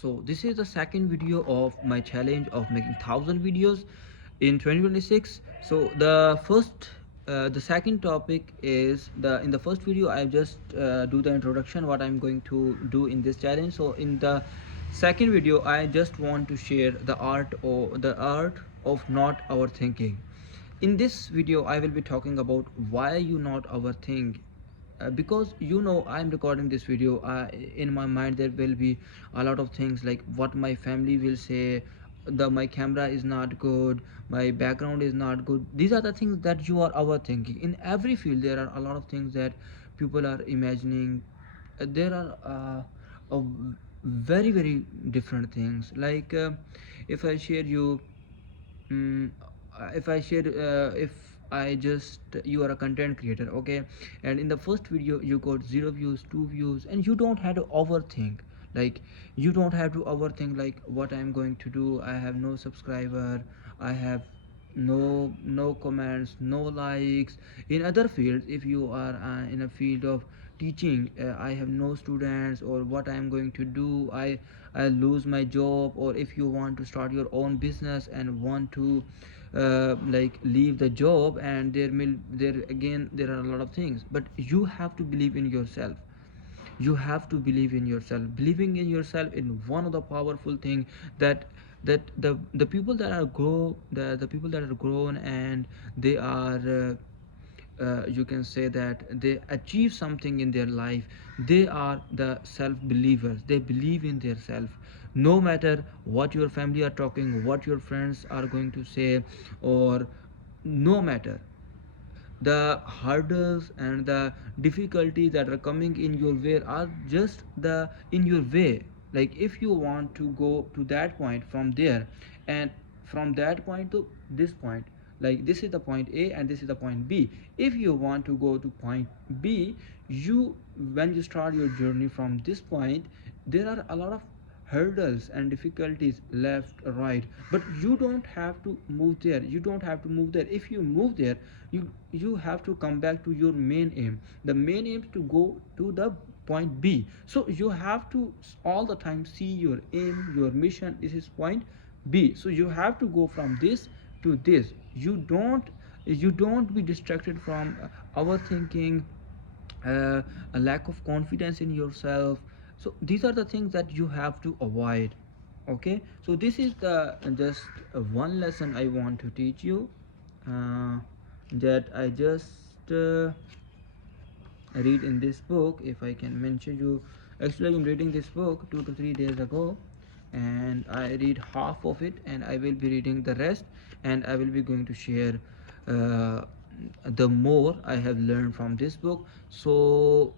So this is the second video of my challenge of making 1000 videos in 2026. So the second topic is the in the first video I just do the introduction what I'm going to do in this challenge. So in the second video I just want to share the art of not overthinking. In this video I will be talking about why you not overthink, because I'm recording this video, in my mind there will be a lot of things like what my family will say, the my camera is not good, my background is not good. These are the things that you are overthinking. In every field there are a lot of things that people are imagining. There are very different things like, if I share you mm, if I share if I just you are a content creator, okay, and in the first video you got 0 views, 2 views, and you don't have to overthink. Like, you don't have to overthink like what I'm going to do. I have no subscriber, I have no comments, no likes. In other fields, if you are in a field of teaching, I have no students, or what I'm going to do, I lose my job. Or if you want to start your own business and want to like leave the job, and there again there are a lot of things, but you have to believe in yourself. You have to believe in yourself. Believing in yourself in one of the powerful thing that the people that are the people that are grown, and they are you can say that they achieve something in their life. They are the self believers. They believe in their self, no matter what your family are talking, what your friends are going to say, or no matter the hurdles and the difficulties that are coming in your way are just the in your way. Like, if you want to go to that point from there, and from that point to this point, like this is the point A and this is the point B. If you want to go to point B, you when you start your journey from this point, there are a lot of hurdles and difficulties left, right, but you don't have to move there. You don't have to move there. If you move there, you have to come back to your main aim. The main aim is to go to the point B. So you have to all the time see your aim, your mission. This is point B, so you have to go from this to this. You don't be distracted from overthinking, a lack of confidence in yourself. So these are the things that you have to avoid. Okay, so this is the just one lesson I want to teach you, uh, that I just read in this book. If I can mention you, actually I'm reading this book 2 to 3 days ago, and I read half of it, and I will be reading the rest, and I will be going to share uh, the more I have learned from this book. So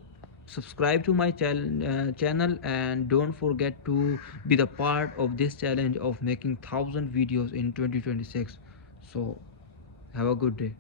subscribe to my channel, and don't forget to be the part of this challenge of making 1000 videos in 2026. So have a good day.